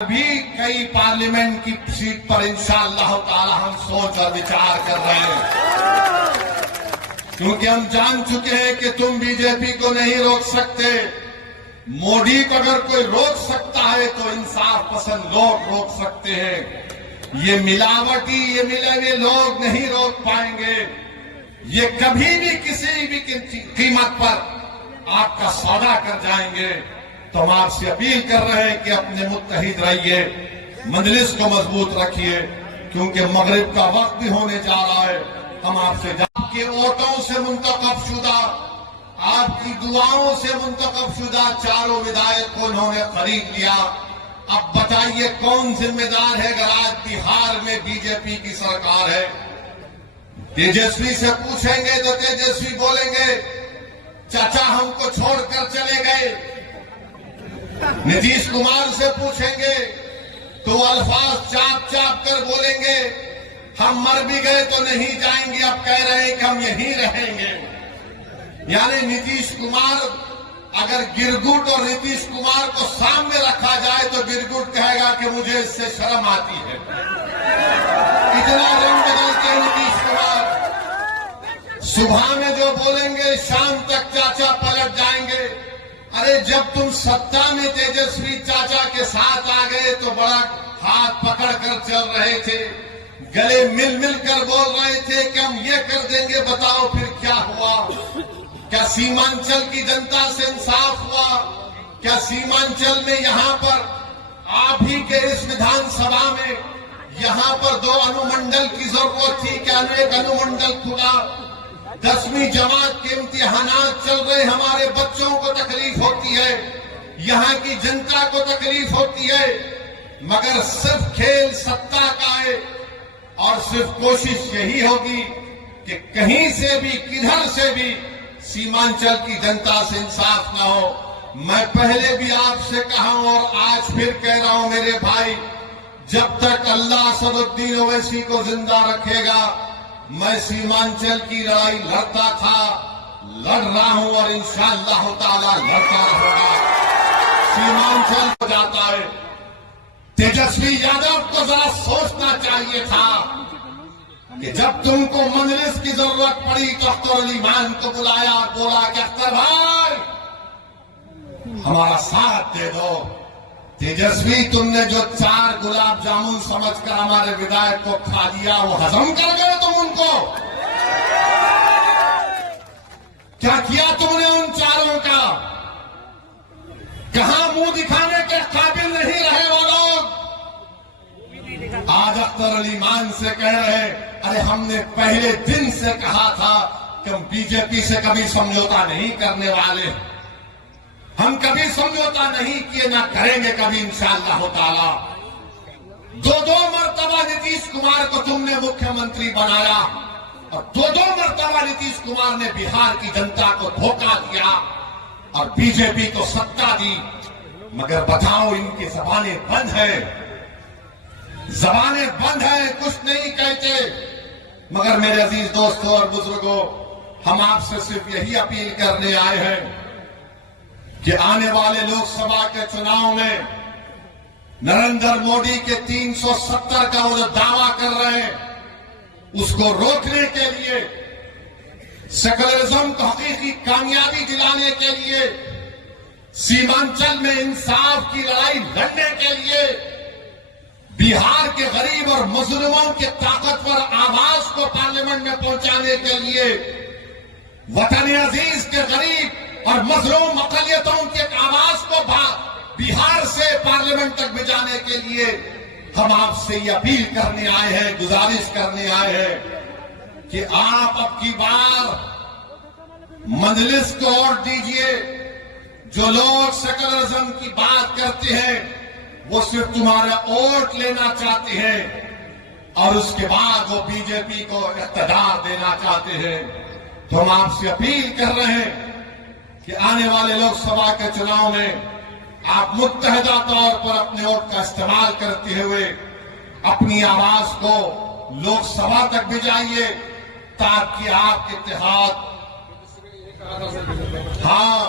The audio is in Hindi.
भी कई पार्लियामेंट की सीट पर इंशाअल्लाह ताला हम सोच और विचार कर रहे हैं, क्योंकि हम जान चुके हैं कि तुम बीजेपी को नहीं रोक सकते। मोदी को अगर कोई रोक सकता है तो इंसाफ पसंद लोग रोक सकते हैं। ये मिलावटी, ये मिले हुए लोग नहीं रोक पाएंगे। ये कभी भी किसी भी कीमत पर आपका सौदा कर जाएंगे। तो हम आपसे अपील कर रहे हैं कि अपने मुत्तहिद रहिए, मजलिस को मजबूत रखिए, क्योंकि मगरिब का वक्त भी होने जा रहा है। हम आपसे आपके वोटों से मुंतखब शुदा, आपकी दुआओं से मुंतखब शुदा चारों विधायक को उन्होंने खरीद लिया। अब बताइए कौन जिम्मेदार है अगर आज बिहार में बीजेपी की सरकार है? तेजस्वी से पूछेंगे तो तेजस्वी बोलेंगे चाचा हमको छोड़कर चले गए। नीतीश कुमार से पूछेंगे तो अल्फाज चाप चाप कर बोलेंगे हम मर भी गए तो नहीं जाएंगे, अब कह रहे हैं कि हम यहीं रहेंगे। यानी नीतीश कुमार, अगर गिरगुट और नीतीश कुमार को सामने रखा जाए तो गिरगुट कहेगा कि मुझे इससे शर्म आती है। इतना रंग बदलते नीतीश कुमार, सुबह में जो बोलेंगे शाम तक चाचा पलट जाएंगे। अरे जब तुम सत्ता में तेजस्वी चाचा के साथ आ गए तो बड़ा हाथ पकड़कर चल रहे थे, गले मिल मिल कर बोल रहे थे कि हम ये कर देंगे। बताओ फिर क्या हुआ? क्या सीमांचल की जनता से इंसाफ हुआ? क्या सीमांचल में यहां पर आप ही के इस विधानसभा में यहां पर 2 अनुमंडल की जरूरत थी? क्या एक अनुमंडल खुला? 10वीं जमात के इम्तिहानात चल रहे, हमारे बच्चों को तकलीफ होती है, यहां की जनता को तकलीफ होती है, मगर सिर्फ खेल सत्ता का है और सिर्फ कोशिश यही होगी कि कहीं से भी किधर से भी सीमांचल की जनता से इंसाफ न हो। मैं पहले भी आपसे कहा हूं और आज फिर कह रहा हूं मेरे भाई, जब तक अल्लाह असदुद्दीन ओवैसी को जिंदा रखेगा मैं सीमांचल की लड़ाई लड़ता था, लड़ रहा हूं और इंशाअल्लाह ताला लड़ता रहूंगा। सीमांचल हो जाता है। तेजस्वी यादव को जरा सोचना चाहिए था कि जब तुमको मजलिस की जरूरत पड़ी तो अख्तर अली मान को बुलाया और बोला कि अख्तर भाई हमारा साथ दे दो। तेजस्वी तुमने जो 4 गुलाब जामुन समझकर हमारे विधायक को खा दिया, वो हजम कर गए तुम उनको? क्या किया तुमने उन 4 का? कहां मुंह दिखाने के काबिल नहीं रहे वो लोग? आज अख्तर अली मान से कह रहे अरे हमने पहले दिन से कहा था कि हम बीजेपी से कभी समझौता नहीं करने वाले, हम कभी समझौता नहीं किए, ना करेंगे कभी इंशाअल्लाह ताला। 2 मरतबा नीतीश कुमार को तुमने मुख्यमंत्री बनाया और 2 मरतबा नीतीश कुमार ने बिहार की जनता को धोखा दिया और बीजेपी को सत्ता दी। मगर बताओ इनकी जबानें बंद है, जबानें बंद है, कुछ नहीं कहते। मगर मेरे अजीज दोस्तों और बुजुर्गों, हम आपसे सिर्फ यही अपील करने आए हैं कि आने वाले लोकसभा के चुनाव में नरेंद्र मोदी के 370 का वो जो दावा कर रहे हैं उसको रोकने के लिए, सेकुलरिज्म को हकीकी कामयाबी दिलाने के लिए, सीमांचल में इंसाफ की लड़ाई लड़ने के लिए, बिहार के गरीब और मजलूमों के ताकतवर आवाज को पार्लियामेंट में पहुंचाने के लिए, वतन अजीज के गरीब और मजलूम अकलियतों की आवाज को बिहार से पार्लियामेंट तक भिजाने के लिए हम आपसे ये अपील करने आए हैं, गुजारिश करने आए हैं कि आप अब की बार मजलिस को वोट दीजिए। जो लोग सेकुलरिज्म की बात करते हैं वो सिर्फ तुम्हारा वोट लेना चाहते हैं और उसके बाद वो बीजेपी को इख्तियार देना चाहते हैं। तो हम आपसे अपील कर रहे हैं कि आने वाले लोकसभा के चुनाव में आप मुत्तहिदा तौर पर अपने वोट का इस्तेमाल करते हुए अपनी आवाज को लोकसभा तक भिजाइए, ताकि आप इत्तेहाद, हाँ